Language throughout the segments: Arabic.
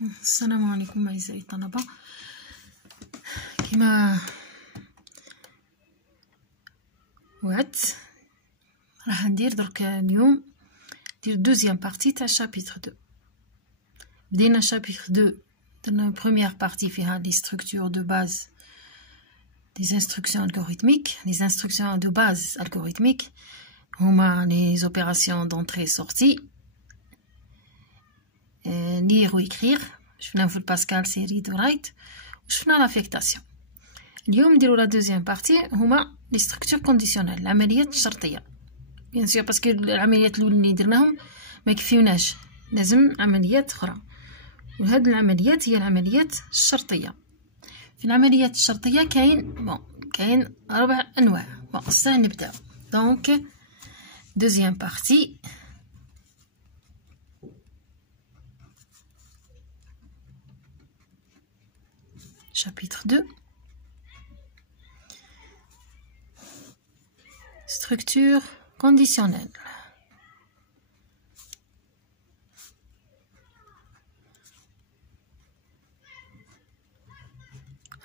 السلام عليكم أعزائي الطلبة. كما وعدت راح ندير درك اليوم ندير دوزيام بارتي تاع شابيتر 2. بدينا شابيتر 2 درنا بروميير بارتي فيها لي ستركتور دو باز des instructions algorithmiques. Les instructions de base algorithmiques هما les opérations d'entrée sortie, lire ou écrire. شفنا في الباسكال سي read و write وشفنا l'affectation. اليوم نديرو لا دوزيام بارتي هما لي ستركتور كونديسيونيل، العمليات الشرطيه. بيان سور باسكو العمليات الاولى اللي درناهم ما يكفيوناش، لازم عمليات اخرى، وهاد العمليات هي العمليات الشرطيه. في العمليات الشرطيه كاين 4 انواع. خصنا نبداو دونك دوزيام بارتي. chapitre 2 structure conditionnelle.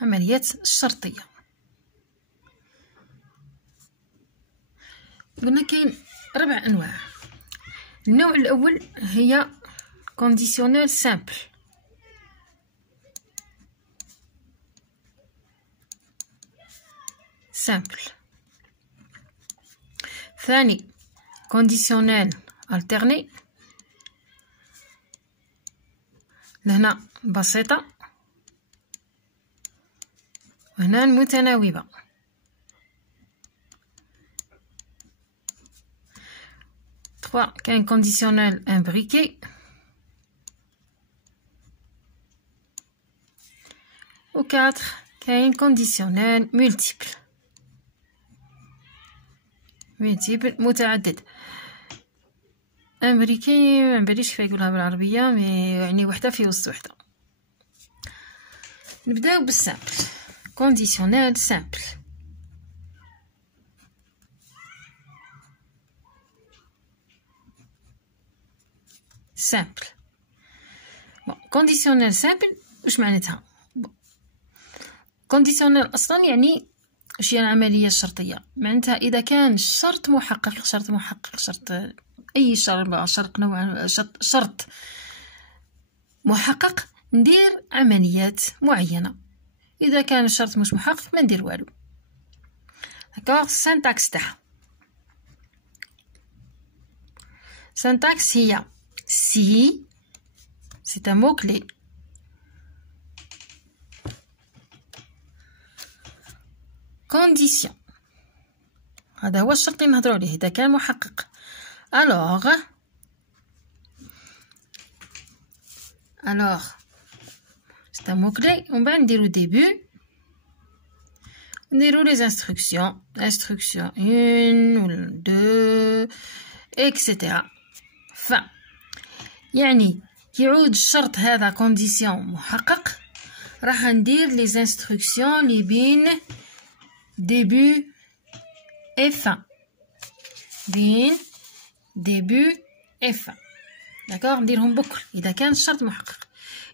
عمليات الشرطية. قلنا كاين 4 انواع. النوع الاول هي conditionnel simple. ثاني conditionnel alterné. لهنا بسيطة وهنا المتناوبة. كاين conditionnel imbriqué. و 4 كاين conditionnel multiple متعدد. امريكي ما باليش كيف يقولها بالعربيه، يعني وحده في وسط وحده. نبداو بالسامبل. كونديسيونيل سامبل. كونديسيونيل سامبل واش معناتها؟ كونديسيونيل اصلا يعني واش هي العمليه الشرطيه؟ معناتها اذا كان الشرط محقق، شرط اي شرط نوع شرط محقق ندير عمليات معينه. اذا كان الشرط مش محقق ما ندير والو. داكوغ. سانتاكس تاعها، سانتاكس هي سي سي ان مو كلي. كونديسيون هذا هو الشرط اللي نهضروا عليه اذا كان محقق. الوغ سي ان مو كلي. ومن بعد نديرو ديبي، نديرو لي انستركسيون 1 و 2 اكسيتيرا. يعني كيعود الشرط هذا كونديسيون محقق راح ندير لي انستركسيون لي بين début et fin. داكوغ. نديرهم بكل اذا كان الشرط محقق.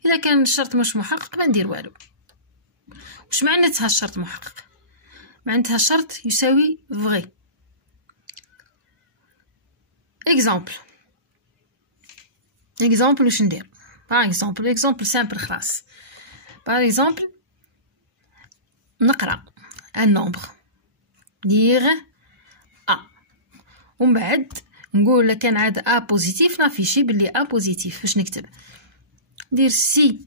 اذا كان الشرط مش محقق ما ندير والو. واش معناتها الشرط محقق؟ معناتها الشرط يساوي فري. اكزامبل واش ندير؟ باغ اكزامبل سامبل خلاص. باغ اكزامبل نقرا ان نومبر، دير ا، ومن بعد نقول لك كان عاد ا بوزيتيف نافيشي بلي ا بوزيتيف. باش نكتب؟ ندير سي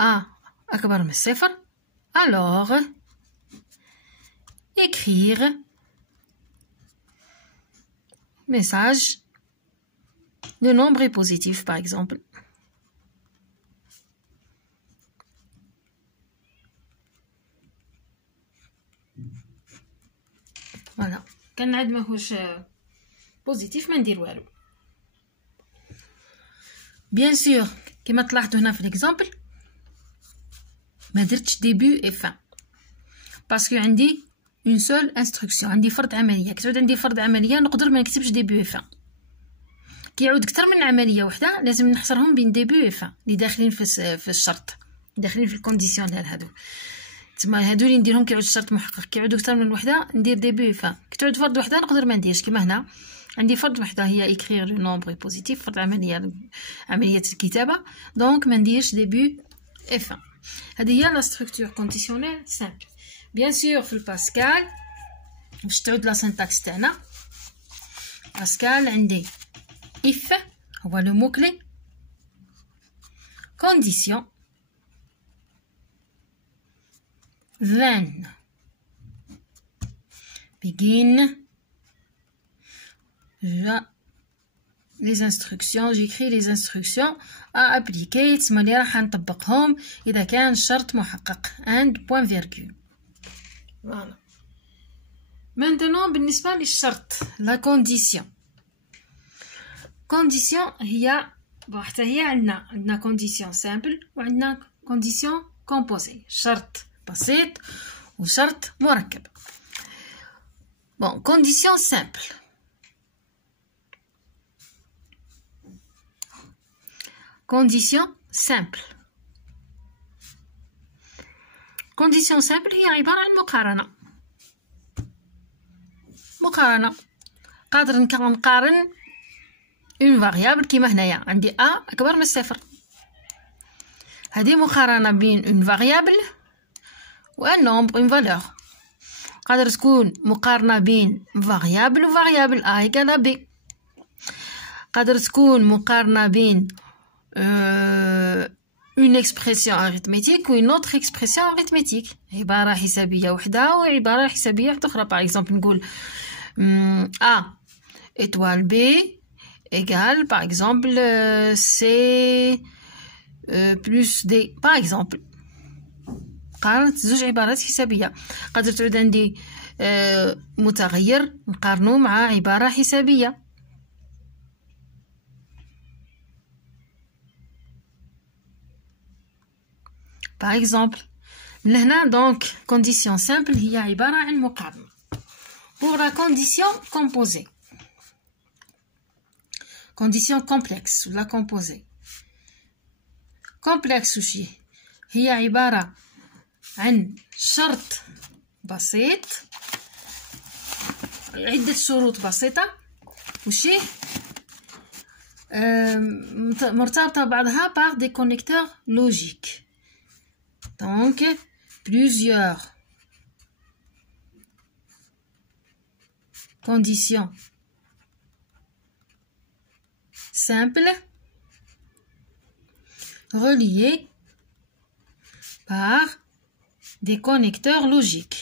ا اكبر من الصفر، الوغ écrire message le nombre est positif par exemple. فوالا. كان عاد ماهوش بوزيتيف ما ندير والو. بيان سور كما تلاحظوا هنا في ليكزامبل ما درتش ديبي اي فان باسكو عندي اون سول انستركسيون، عندي فرد عمليه. كتعود عندي فرد عمليه نقدر ما نكتبش ديبي اي فان. كيعود اكثر من عمليه وحده لازم نحصرهم بين ديبي و فان اللي داخلين في الشرط، داخلين في الكونديسيونيل. تما هادو اللي نديرهم كيعود الشرط محقق، كيعودوا اكثر من وحده ندير ديبي و فان. كتعود فرض وحده نقدر ما نديرش، كيما هنا عندي فرض وحده هي ايكرير لو نومبر بوزيتيف، فرض عمليه الكتابه، دونك ما نديرش ديبي و فان. هذه هي لا ستركتور كونديسيونيل سامبل. بيان سور في الباسكال باش تعود لا سينتاكس تاعنا، باسكال عندي if هو لو مو كلي، condition, then begin, les instructions, j'écris les instructions à appliquer تسمى اللي راح نطبقهم اذا كان الشرط محقق and point virgule. فوالا. maintenant بالنسبه للشرط لا كونديسيون. كونديسيون هي حتى هي عندنا كونديسيون سامبل وعندنا كونديسيون كومبوزي، شرط بسيط وشرط مركب. بون كونديسيون سامبل، كونديسيون سامبل، كونديسيون سامبل هي عباره عن مقارنه. قادر نقارن اون فاريابل كيما هنايا عندي ا اكبر من صفر، هذه مقارنه بين اون فاريابل و ان نومبر اون فالور. قادر تكون مقارنه بين فاريابل و فاريابل ا ايكال بي، قادر تكون مقارنه بين اون اكسبرسيون اريثميتيك و اون اوتر اكسبرسيون اريثميتيك، عباره حسابيه وحده وعباره حسابيه وحده اخرى. باغ اكزومبل نقول ا étoile B égale par exemple C plus D par exemple. قارنت زوج عبارات حسابية. قادر تعود عندي متغير نقارنو مع عبارة حسابية. par exemple لهنا دونك condition simple هي عبارة عن مقارنة. pour la condition composée، condition complexe ولا composée. complexe وشي هي عبارة عن شرط بسيط، عدة شروط بسيطة وشي مرتبطة بعضها par des connecteurs logiques. donc plusieurs conditions simples reliées par des connecteurs logiques.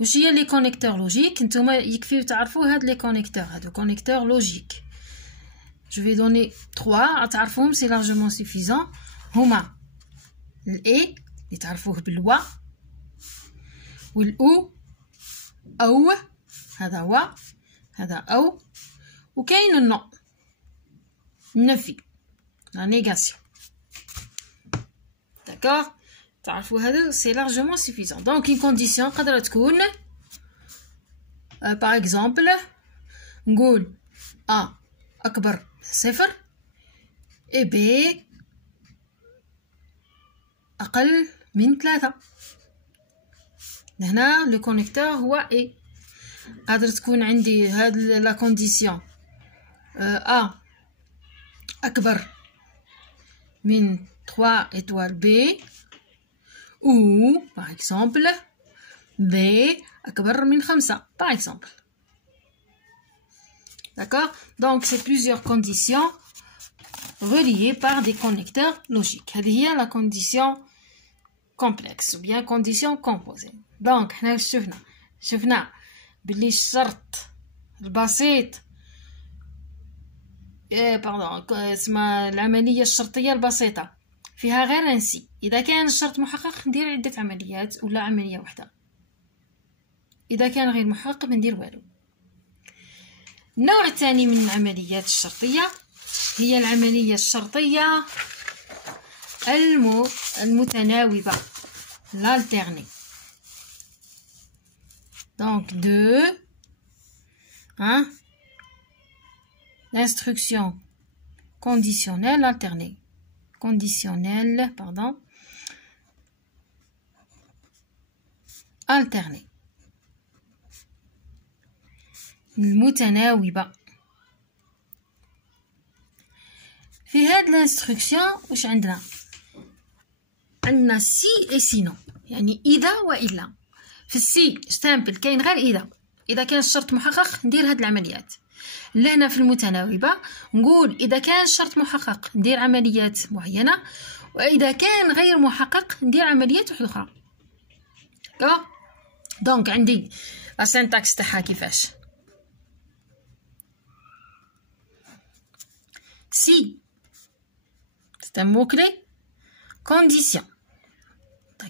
واش هي لي كونيكتور لوجيك؟ نتوما يكفي تعرفوا هاد لي كونيكتور، هادو كونيكتور لوجيك. جو في دوني 3 تعرفوهم سي لارجومون سوفيزون. هما الاي اللي تعرفوه بالوا، والاو او هذا هو، هذا او، وكاين النو النفي لا نيغاسيون. داكوغ تعرفوا هذا سي لارجومون سوفيزون. دونك اون كونديسيون قادره تكون باغ اكزومبل نقول ا اكبر من صفر اي بي اقل من 3. هنا لو كونيكتور هو اي. قادر تكون عندي هاد لا كونديسيون ا اكبر من 3 étoiles B ou par exemple B أكبر من 5 par exemple. D'accord? Donc c'est plusieurs conditions reliées par des connecteurs logiques. هذه هي la condition complexe ou bien condition composée. donc حنا شفنا بلي الشرط البسيط اسمها العملية الشرطية البسيطة فيها غير انسي. إذا كان الشرط محقق ندير عدة عمليات ولا عملية واحدة، إذا كان غير محقق ما ندير والو. النوع الثاني من العمليات الشرطية هي العملية الشرطية المتناوبة l'alterner. donc 2 1 l'instruction conditionnelle alternée. Conditionnelle, pardon. Alternée. المتناوبة. في هاد الانستركسيون واش عندنا سي اي سينو، يعني اذا والا. في السي ستامبل كاين غير اذا كان الشرط محقق ندير هاد العمليات. لهنا في المتناوبة نقول اذا كان الشرط محقق ندير عمليات معينة، واذا كان غير محقق ندير عمليات واحدة اخرى. دونك عندي لا سينتاكس تاعها كيفاش. سي c'est un mot-clé. Condition.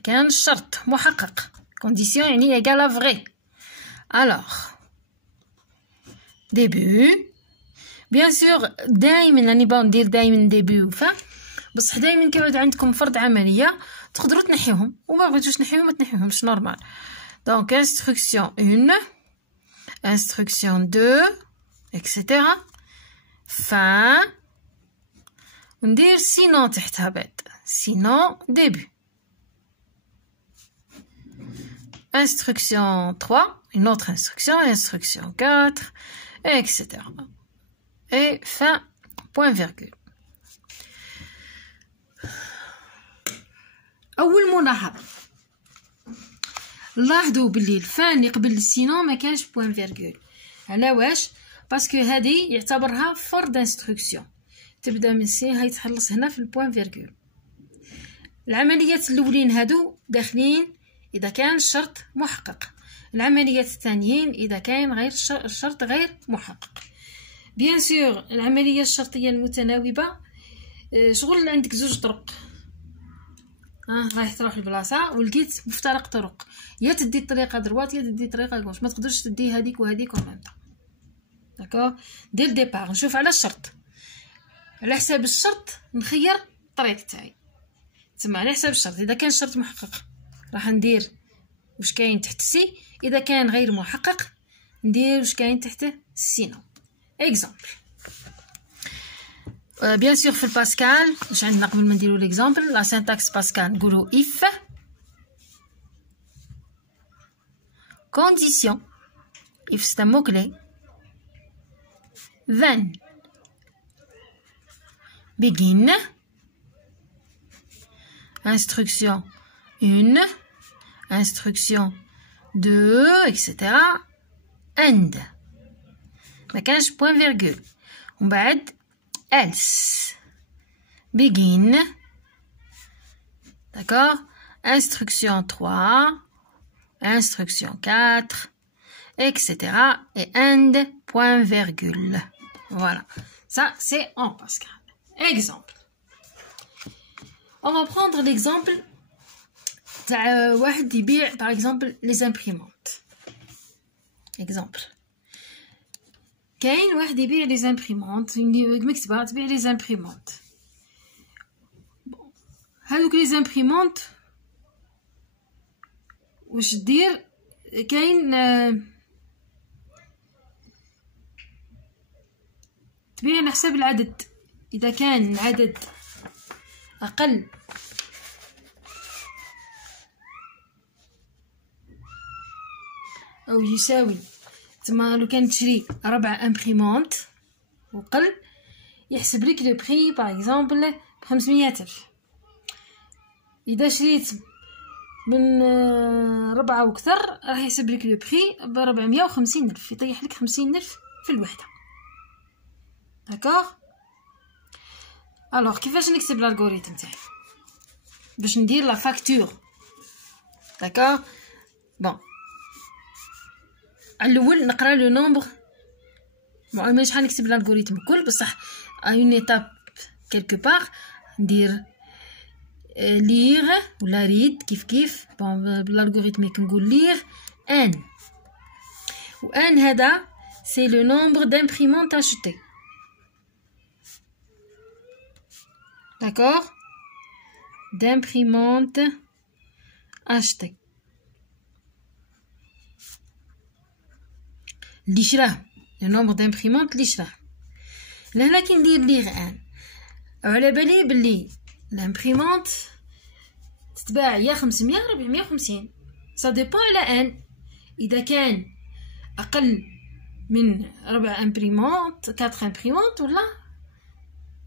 كان الشرط محقق. Condition يعني égal à vrai. Alors, début. Bien sûr دايما راني ندير دايما début وفا، بصح دايما كيعود عندكم فرد عملية تقدروا تنحيهم، وما بغيتوش تنحيهم ما تنحيوهمش نورمال. Donc instruction 1, instruction 2, etc. fin. وندير سينون تحتها بعد، سينون ديبي. Instruction 3, une autre instruction, instruction 4, etc. Et fin, point virgule. أول ملاحظة، لاحظوا بلي الفان اللي قبل السينون ما كانش بوين فيرغول. على واش؟ باسكو هذه يعتبرها فرد انستركسيون، تبدا من سي هاي تخلص هنا في البوين فيرغول. العمليات الاولين هادو داخلين اذا كان الشرط محقق، العمليات الثانيين اذا كان غير الشرط غير محقق. بيان سور العمليه الشرطيه المتناوبه شغل عندك زوج طرق، رايح تروح لبلاصه ولقيت مفترق طرق، يا تدي الطريقه دروات يا تدي الطريقه غوش، ما تقدرش تدي هذيك وهذيك اون ميم طون. داكور، دير ديبار نشوف على الشرط، على حساب الشرط نخير الطريق تاعي. تسمى على حساب الشرط، اذا كان الشرط محقق راح ندير واش كاين تحت سي، اذا كان غير محقق ندير واش كاين تحت سينو. اكزامبل بيان سور في الباسكال واش عندنا قبل ما نديرو ليكزامبل. لا سينتاكس باسكال نقولو اف كونديسيون، اف سي ان مو كلي، then begin, instruction 1, instruction 2, etc. end. ما كانش point virgule. ومن بعد else begin, d'accord, instruction 3, instruction 4, etc. et end point virgule. Voilà, ça c'est en Pascal. Exemple. On va prendre l'exemple تاع واحد يبيع par exemple les imprimantes. Exemple. كاين واحد يبيع les imprimantes، مكتبة تبيع les imprimantes. هادوك les imprimantes واش دير؟ كاين تبيع على حساب العدد، إذا كان العدد أقل أو يساوي، تما لو كان تشري 4 امبريمونت وقل يحسب لك لو بري باغ اكزومبل ب500,000. إذا شريت من 4 وكثر راح يحسب لك لو بري ب450,000، يطيح لك 50,000 في الوحدة. داكوغ. الوغ كيفاش نكتب الالغوريثم تاعي باش ندير لا فاكتور؟ داكوغ. بون على الاول نقرا لو نومبر، ماشي حنكتب الالغوريثم الكل بصح اون ايتاب كيلكو باغ ندير لير ولا ريد كيف بون بالالغوريثم كنقول لير ان، و ان هذا سي لو نومبر دامبريمونت اشتي. D'accord, d'imprimantes achetées. اللي شراه، le nombre d'imprimantes اللي شراه. لهنا كي ندير ليغ ان على بالي بلي لامبريمونت تتباع يا 500 450 سا ديبون على ان. اذا كان اقل من 4 امبريمونت 4 امبريمونت ولا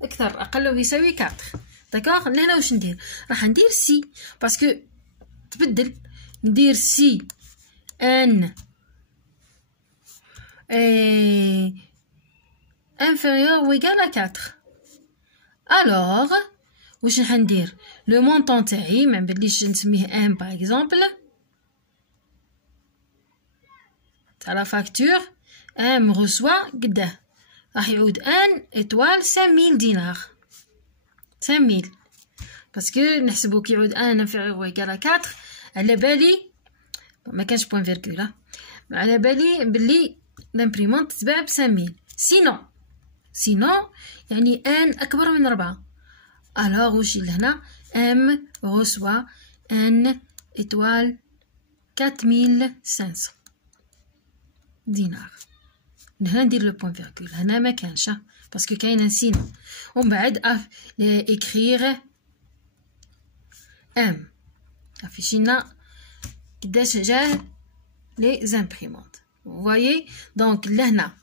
اكثر اقل ويساوي 4 داكوغ. لهنا واش ندير؟ راح ندير سي باسكو تبدل. ندير سي ان inférieur ou égal à 4. alors واش راح ندير؟ لو مونطون تاعي ما نبدليش نسميه ان باغ اكزومبل تاع لا فاكتور. ان reçoit قداه راح يعود ان étoile 5000 دينار 5000 باسكو نحسبو كي يعود ان inférieur ou égal à 4 على بالي ما كانش بوين فيرغول على بالي بلي لامبريمونت تتباع ب 5000. سينو يعني ان اكبر من 4. الوغ واش لهنا؟ ام reçoit ان étoile 4500 دينار. هنا ندير لو بوين فيرغول هنا ما كانش باسكو كاين ان سينو. ومن بعد اكريغ ام افيشينا قداش جاه لي زامبريمونت. فوايي دونك لهنا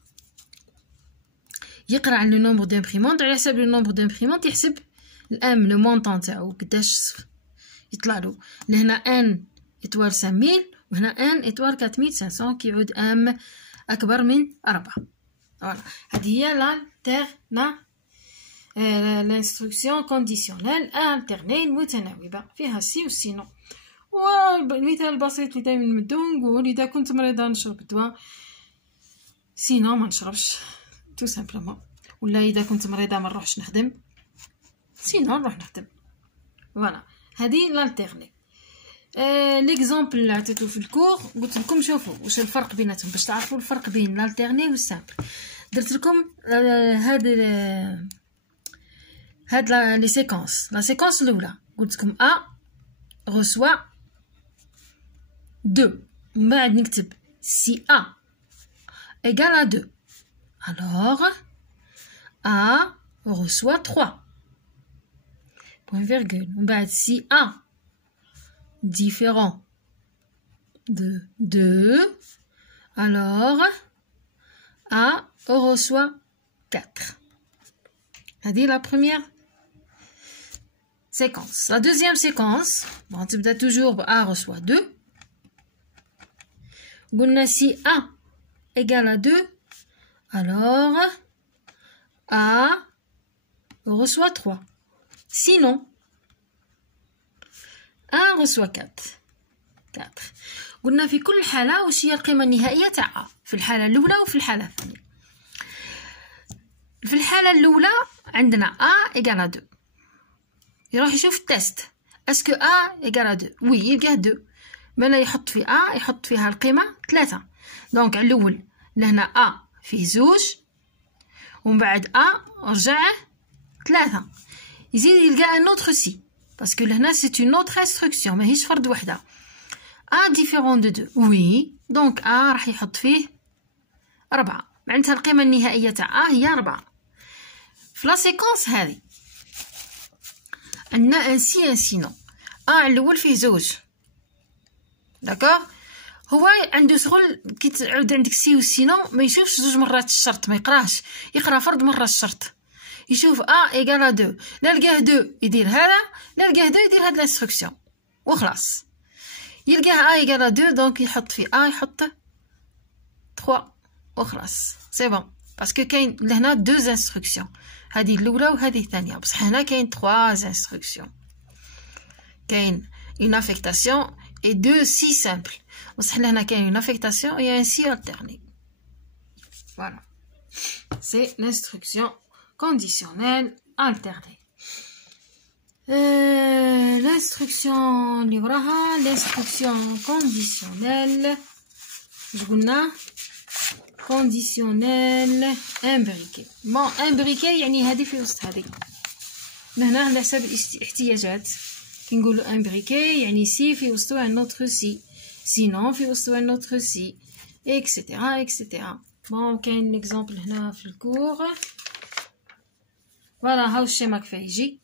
يقرا على لو نومبر دامبريمونت على حسب لو نومبر دامبريمونت يحسب الام لو مونطون تاعو قداش يطلع له. لهنا ان étoile 5000 وهنا ان étoile 4500 كيعود ام اكبر من 4. فوالا هذه هي l'instruction conditionnelle alternée المتناوبة فيها سي وسينو. والمثال البسيط اللي دايما نمدو نقول اذا كنت مريضة نشرب الدواء سينو ما نشربش تو سامبلومون. ولا اذا كنت مريضة ما نروحش نخدم سينو نروح نخدم. فوالا هذه لالتيرني. ليكزامبل اللي عطيتو في الكور قلت لكم شوفوا واش الفرق بيناتهم باش تعرفوا الفرق بين لالتيرني والسامبل. درت لكم هاد لي سيكونس. لا سيكونس الاولى قلت لكم ا reçoit 2 من بعد نكتب si a égale à 2 alors a reçoit 3 point virgule. من بعد si a différent de 2 alors a reçoit 4. هذه la première séquence. La deuxième séquence, bon, tu peux toujours A reçoit 2. Si A égale à 2, alors A reçoit 3. Sinon, A reçoit 4. 4. قلنا في كل حالة وش هي القيمة النهائية تاع A في الحالة الأولى وفي الحالة الثانية. في الحالة الأولى عندنا A égale à 2. يروح يشوف التست اسكو ا ايكال 2 وي يلقاه 2 مالا يحط في ا يحط فيها القيمه 3. دونك على الاول لهنا ا فيه 2 ومن بعد ا رجع 3 يزيد يلقى ان اوتر سي باسكو لهنا سي اون اوتر انستركسيون ماهيش فرد وحده. ا ديفيرون دو 2 وي دونك ا راح يحط فيه 4 معناتها القيمه النهائيه تاع ا هي 4. في لا سيكونس هذه عندنا ان سي ان سينو. على الاول فيه 2 داكوغ. هو عنده شغل كي تعود عندك سي وسينو ما يشوفش 2 مرات الشرط ما يقراش يقرا فرد مره الشرط يشوف ايكال 2 لا لقاه 2 يدير هذا لا لقاه 2 يدير هاد الانستركسيون وخلاص. يلقاه ايكال 2 دونك يحط في يحط 3 وخلاص سي بون باسكو كاين لهنا 2 انستركسيون هذه الاولى وهذه الثانيه بصح هنا كاين 3 انستركسيون كاين une affectation et 2 si simples بصح لهنا كاين une affectation et un si alterné. Voilà, c'est l'instruction conditionnelle alternée. L'instruction اللي وراها l'instruction conditionnelle واش قلنا conditionnel imbriqué. bon imbriqué يعني هذه في وسط هذه هنا على حسب الاحتياجات كي نقولوا imbriqué يعني سي في وسطو ان اوتر سي سينون في وسطو ان اوتر سي اكسيتيرا اكسيتيرا. bon كاين اكزامبل هنا في الكور Voilà, هاو الشيما كيف يجي.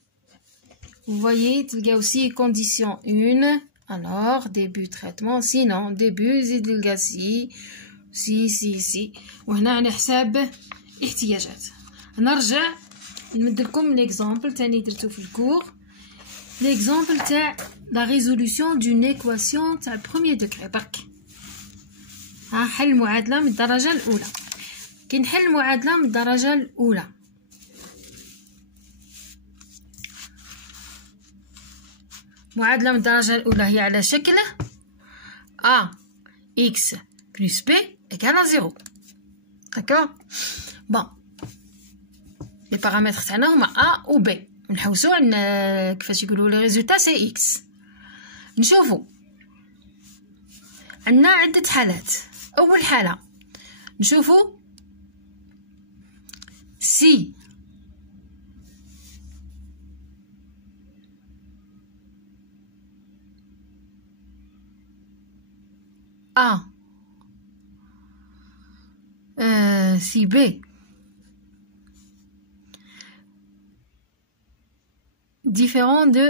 Vous voyez, تلقى aussi condition 1. Alors, début traitement. Sinon, début زيد تلقى سي. وهنا على حساب احتياجات. نرجع نمد لكم ليكزامبل تاني درتو في الكور. ليكزامبل تاع لا ريزولوسيون دون ايكواسيون تاع بروميير دوغري برك. ها حل معادله من الدرجه الاولى. كي نحل معادله من الدرجه الاولى معادله من الدرجه الاولى هي على شكل a x plus b égale à 0. d'accord. bon les paramètres تاعنا هما a و b. نحوسو عن كيفاش يقولوا لي ريزولتا سي اكس. نشوفوا عندنا عده حالات. اول حاله نشوفوا سي A si B différent de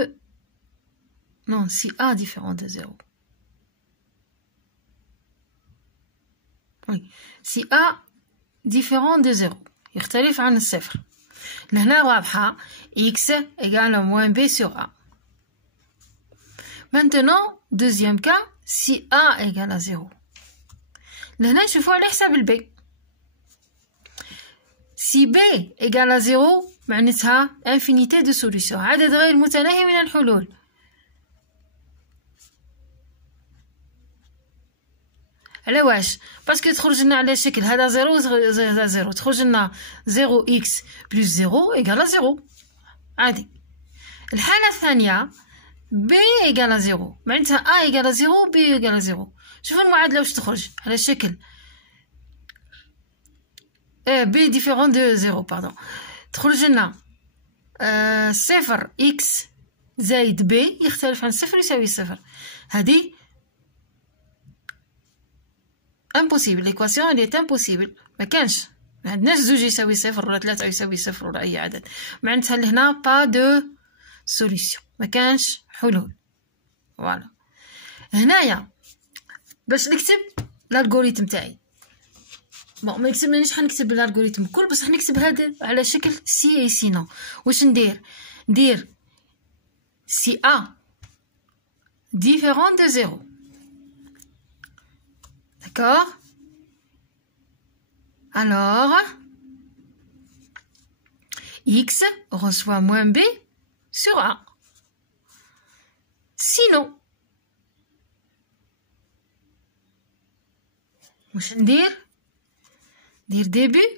non si A différent de 0. oui si A différent de 0 يختلف عن الصفر. لهنا واضحة x égale à moins b sur A. maintenant deuxième cas si A égale à 0. لهنا نشوفو على حساب البي. si B égale à 0 معناتها infinité de solutions عدد غير متناهي من الحلول. على واش؟ باسكو تخرج لنا على شكل هذا 0 تخرج لنا 0x plus 0 égale à 0 عادي. الحالة الثانية b égale à 0 معناتها a égale à 0 b égale à 0. شوفوا المعادلة واش تخرج على شكل b différent de 0 pardon. تخرج لنا صفر x زايد b يختلف عن صفر يساوي صفر. هذه impossible. l'équation elle est impossible. ما كانش ما عندناش زوج يساوي صفر ولا ثلاثة يساوي صفر ولا أي عدد. معناتها لهنا pas de solution ما كانش حلول. فوالا هنايا باش نكتب الالغوريثم تاعي بون ما يكتبنيش حنكتب الالغوريثم الكل بس حنكتب هذا على شكل سي اي سي نو. واش ندير سي ا différent de 0. d'accord. alors x reçoit moins b sur a. sinon واش ندير début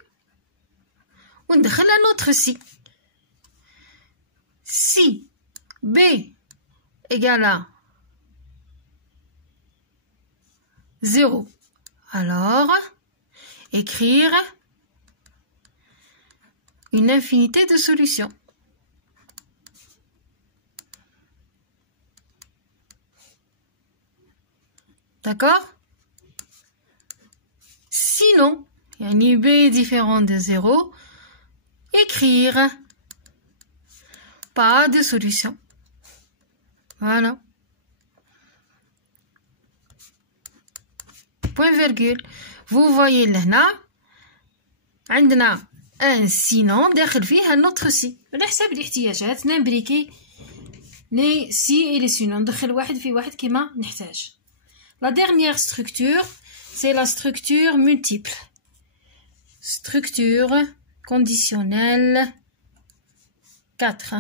وندخل notre si. si b égale à 0 alors écrire une infinité de solutions. d'accord. sinon يعني b différent de 0 écrire pas de solution. voilà. point virgule. vous voyez لهنا عندنا ان sinon داخل فيه notre si. على حساب الاحتياجات نمبريكي لي سي اي لي سينون ندخل واحد في واحد كيما نحتاج. la dernière structure c'est la structure multiple. structure conditionnelle 4.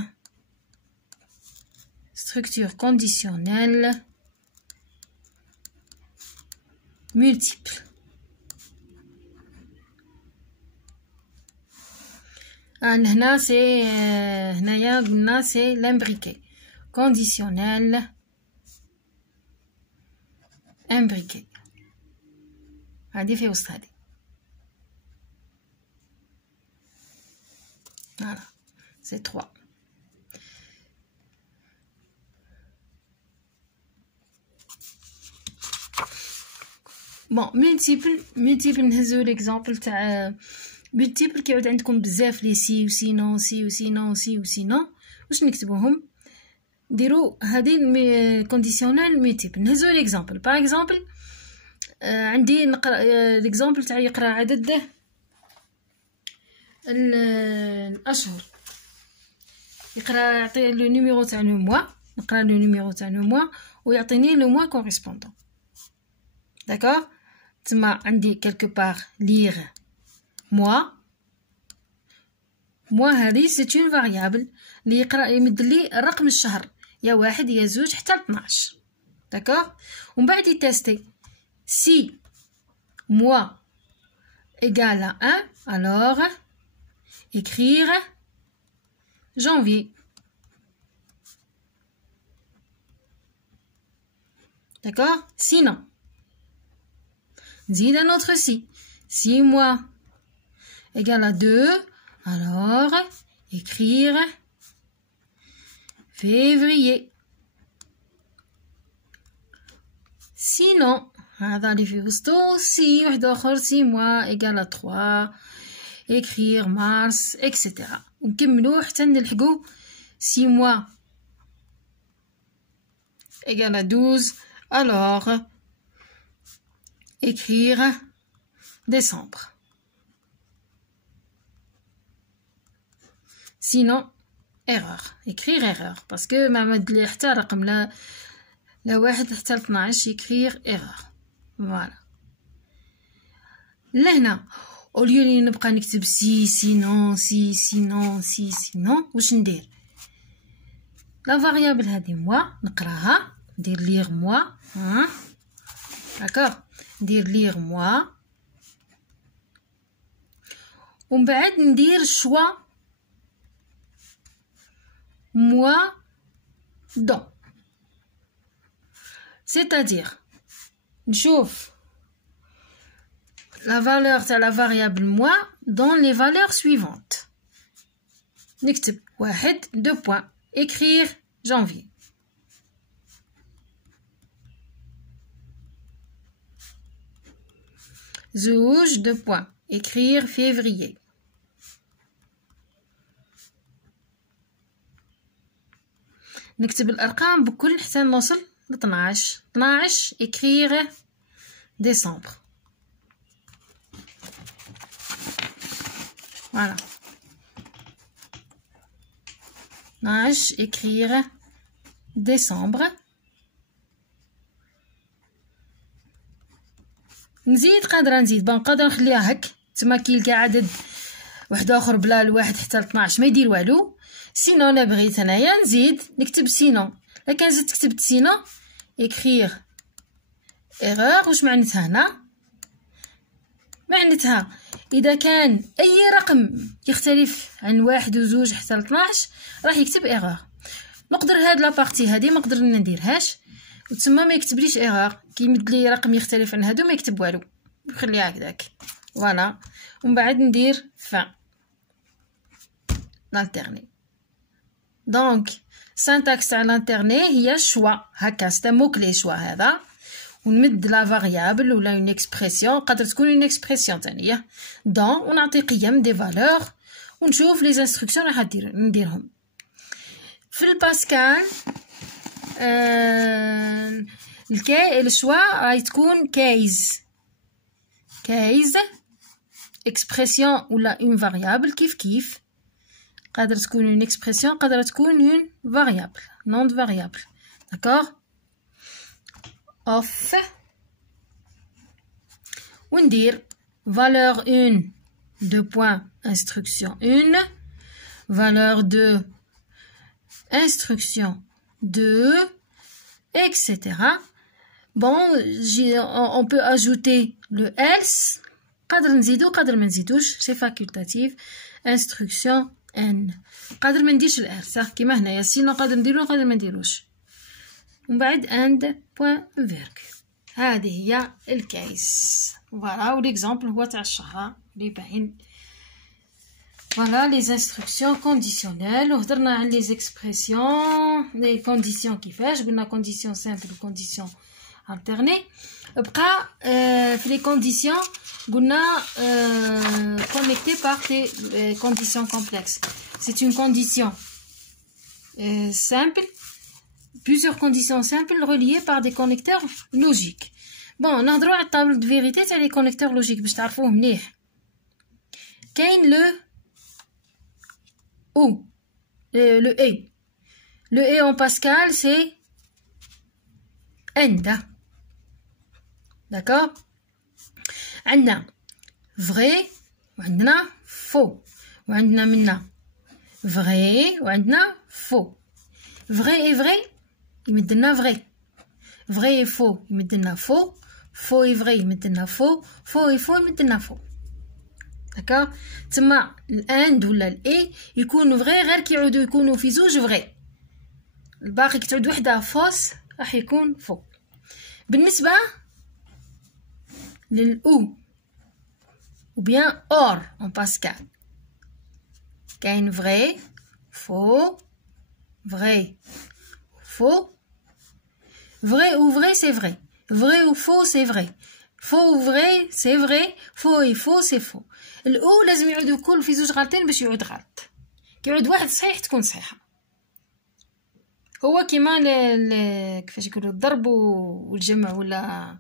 structure conditionnelle multiple. هنا سي هنايا قلنا سي لامبريكي conditionnel imbriqué. هادي في وسط هادي. voilà c'est 3. bon multiple نهزو l'exemple تاع multiple كيعود عندكم بزاف لي سي وسينون سي وسينون سي وسينون واش نكتبوهم نديرو هذه كونديسيونيل ملتيبل. نهزو ليكزامبل باغ اكزومبل عندي نقرا ليكزامبل تاع يقرا عدد الاشهر، يقرا يعطي لو نيميرو تاع لو موا، نقرا لو نيميرو تاع لو موا ويعطيني لو موا كوريسبوندون. داكوغ تما عندي كالكو بار ليغ موا هذه سي اون فاريابل اللي يقرا يمد لي رقم الشهر يا واحد يا زوج حتى 12. داكوغ ومن بعد يتيستي si mois égale à 1 alors écrire janvier. D'accord? Sinon نزيد un autre si mois égale à 2 alors écrire février. sinon هذا اللي في وسطو سي واحد اخر سي موا ايكال 3 écrire mars اكسيتيرا ونكملو حتى نلحقو سي موا ايكال 12 alors écrire décembre. sinon erreur écrire erreur parce que ما مدلي حتى رقم لا واحد حتى 12 écrire erreur. فوالا لهنا اوليو نبقى نكتب سينون سينون واش ندير؟ لا فاريابل هذه موا نقراها ندير ليغ موا داكوغ ندير ليغ موا ومن بعد ندير شوا موا دون c'est-à-dire نشوف la valeur تاع la variable mois dans les valeurs suivantes. نكتب 1 2 points écrire janvier. زوج 2 points écrire février. نكتب الارقام بكل حتى نوصل ل 12 écrire décembre. Voilà. 12 écrire décembre. نزيد قادره نزيد نقدر نخليها هك تما كيلقى عدد واحد اخر بلا الواحد حتى 12 ما يدير والو. سينو انا بغيت انايا نزيد نكتب سينو، لكن زدت كتبت سينو écrire erreur. واش معناتها هنا؟ معناتها اذا كان اي رقم يختلف عن 1 و2 حتى 12 راح يكتب erreur. نقدر هاد لابارتي هادي ما نقدر نديرهاش وتسمى ما يكتبليش erreur كي يمد لي رقم يختلف عن هادو ما يكتب والو، نخليها هكذاك. فوالا ومن بعد ندير fin l'alterner. دونك syntaxe تاع l'alterner هي شوا هكا ستا مو كلي شوا هذا ونمد لا فاريابل ولا اون اكسبرسيون قادر تكون اون اكسبرسيون ثانيه دون ونعطي قيم دي فالور ونشوف لي انستركسيون راح نديرهم في الباسكال. الشوا راهي تكون كايز اكسبرسيون ولا اون فاريابل كيف قادر تكون اون اكسبرسيون قادر تكون اون فاريابل نون دو فاريابل. داكوغ off وندير valeur 1 2 points instruction 1 valeur 2 instruction 2 etc. bon on peut ajouter le else قادر نزيدو قادر ما نزيدوش سي فاكولتاتيف. instruction n قادر ما نديرش الالس كيما هنايا سينو قادر نديرو قادر ما نديروش. ومن بعد end point virgule. هذه هي الكيس. فوالا وليكزامبل هو تاع الشهر اللي باين. فوالا لي انستركسيون كونديسيونيل وهضرنا على لي زيكسبرسيون لي كونديسيون كيفاش قلنا كونديسيون سامبل وكونديسيون alterner. بقى في les conditions قلنا connecté par des conditions complexes. C'est une condition simple, plusieurs conditions simples reliées par des connecteurs logiques. Bon, نهضروا على الطابلو de vérité تاع les connecteurs logiques باش تعرفوه مليح. كاين le O, le E. Le E en Pascal c'est N. D'accord? عندنا vrai وعندنا faux وعندنا منا vrai وعندنا faux. vrai et vrai يمدلنا vrai. vrai et faux يمدلنا faux. faux et vrai يمدلنا faux. faux et faux يمدلنا faux. d'accord؟ تما الاند ولا الاي يكونوا فغي غير كيعودوا يكونوا في زوج فغي. الباقي كتعود وحده فوس راح يكون فو. بالنسبه للأو ou bien or en Pascal كاين vrai faux vrai faux. vrai ou vrai c'est vrai. vrai ou faux c'est vrai. faux ou vrai c'est vrai. faux et faux c'est faux. الأو لازم يعودوا كل في زوج غلطين باش يعود غلط. كيعود واحد صحيح تكون صحيحه. هو كيما كيفاش يقولوا الضرب والجمع ولا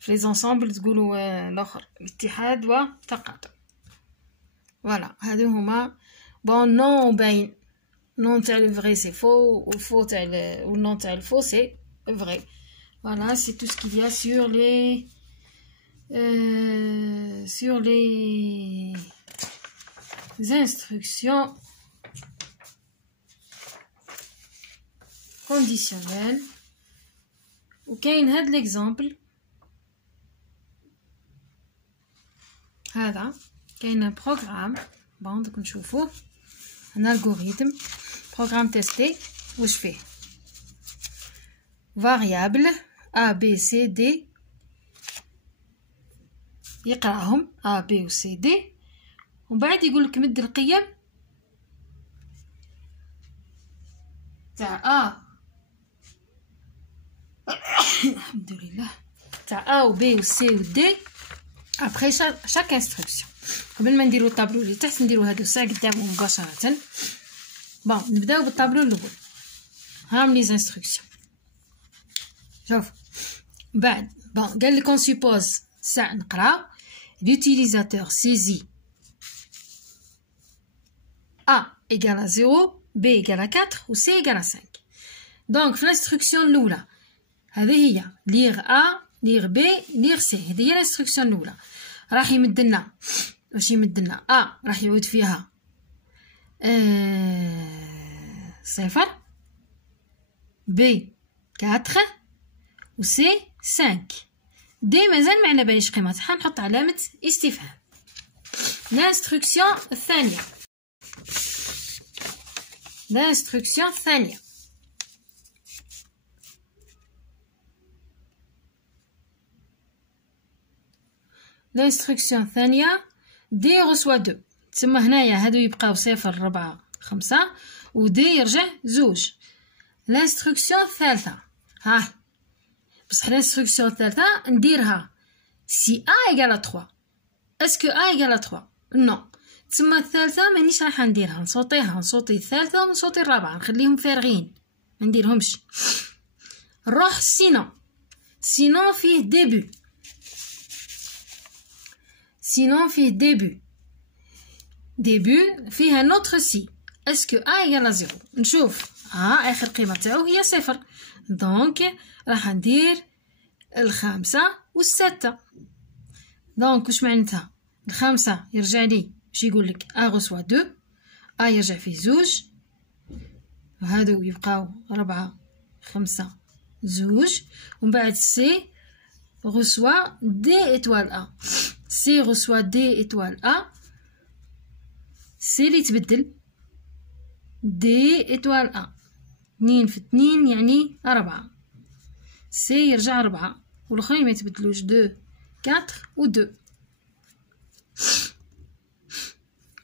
في لي زونسامبل تقولوا الاخر الاتحاد والتقاطع. فوالا هادو هما بون نون باين. نون تاع الفري سي فو والفو تاع والنون تاع الفو سي فري. فوالا سي تو سكيل يا sur les instructions conditionnelles. وكاين هاد l'exemple هذا كاين بروغرام بون دوك نشوفوه. ان الغوريثم بروغرام تيستي واش فيه variable a b c d يقراهم a b و c d ومن بعد يقول لك مد القيم تاع a الحمد لله تاع a و b و c و d après chaque instruction. قبل ما نديرو الطابلو اللي تحت نديرو هادو الساعه قدامو مباشره. بون نبداو بالطابلو الاول. هاهم لي انستركسيون. شوف بعد بون قال لك on suppose ساعه نقراو l'utilisateur saisit A égale à 0 B égale à 4 و C égale à 5. donc في l'instruction الاولى هذه هي lire A lire B lire C. هذه هي الانستركسيون الاولى. راح يمدلنا واش يمدلنا A راح يعود فيها 0 B 4 و C 5. D مازال ما على باليش قيمتها نحط علامة استفهام. الانستركسيون الثانية الانستركسيون الثانية دي reçoit 2. تسمى هنايا هادو يبقاو 0 4 5 و دي يرجع 2. الانستركسيون الثالثة ها بصح الانستركسيون الثالثة نديرها سي A égale à 3. اسكو A égale à 3 نو. تسمى الثالثة مانيش راح نديرها نصوتيها نصوتي الثالثة ونصوتي الرابعة نخليهم فارغين ما نديرهمش. نروح سينون فيه ديبي. سينون فيه ديبي فيها نوتر سي. اسكو A égale à 0. نشوف اخر قيمة تاعو هي 0 دونك راح ندير 5 و6. دونك واش معناتها 5 يرجع لي باش يقول لك A reçoit 2 A يرجع فيه 2 وهادو يبقاو 4 5 2 ومن بعد C reçoit D étoile A. C reçoit D étoile A. C اللي تبدل D étoile A 2 في 2 يعني 4. C يرجع 4 والاخرين ما يتبدلوش 2 4 و 2.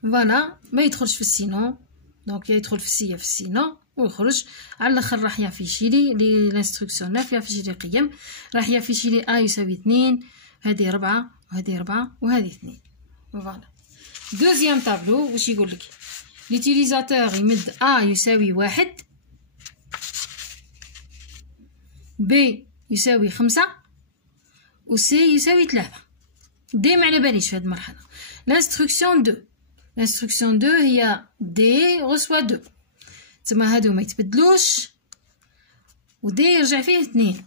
فوالا ما يدخلش في السينون دونك يا يدخل في السي يا في السينون ويخرج على الاخر راح يافيشي لي لانستركسيون لا يافيشي لي قيم، راح يافيشي لي ا يساوي 2، هذه 4 وهذه 4 وهذه 2. فوالا. دوزيام طابلو واش يقول لك؟ ليوتيليزاتور يمد ا يساوي 1، بي يساوي 5 و سي يساوي 3. دي ما على باليش في هذه المرحله. لانستركسيون 2، لانستركسيون 2 هي دي غوسوا 2، تما هادو ما يتبدلوش و دي يرجع فيه 2.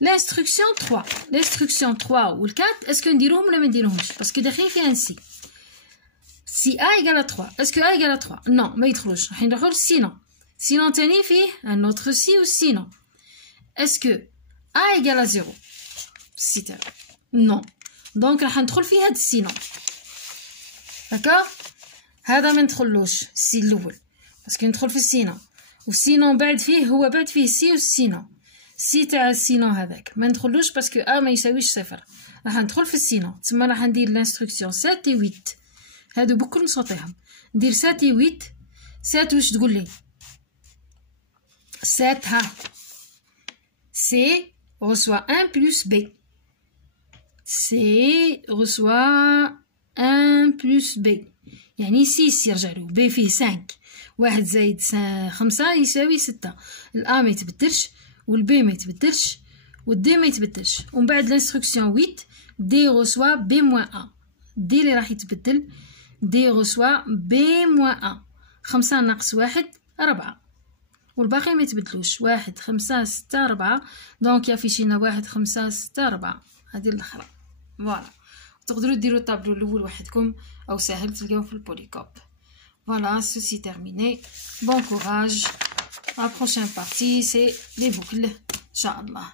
لانستركسيون 3، لانستركسيون 3 و 4 اسكو نديروهم ولا ما نديروهمش؟ باسكو داخلين فيها سي. سي ا ايغال 3، اسكو ا ايغال 3؟ نو ما يدخلوش، راح ندخل سينون. سينون تاني فيه ان اوتر سي و سينون. اسكو ا ايغال 0 سي تاعو؟ نو، دونك راح ندخل فيه هاد السينون. داكوغ، هذا ما ندخلوش السي الاول باسكو ندخل في السينون، والسينون بعد فيه هو بعد فيه سي والسينون. سي تاع السينون هذاك ما ندخلوش باسكو ا ما يساويش صفر، راح ندخل في السينون. تما راح ندير لانستركسيون 7 و 8، هادو بكل نصوتيهم. ندير 7 و 8. 7 واش تقول لي؟ 7 ها سي reçoit 1 plus B. C reçoit 1 plus B، يعني 6 يرجع له. B فيه 5، 1 زايد 5 يساوي 6. الA ما يتبدلش والB ما يتبدلش والD ما يتبدلش. ومن بعد لانستركسيون 8 D reçoit B moins A. D اللي راح يتبدل D reçoit B moins A. 5 ناقص 1 4 والباقي ما يتبدلوش. 1 5 6 4، دونك يافيشينا 1 5 6 4. هذه الاخرى. فوالا، تقدروا ديروا الطابلو الاول وحدكم او ساهل تلقاوه في البوليكوب. فوالا، سوسي تيرميني. بون كوراج. La prochaine partie c'est les boucles, Inch'Allah.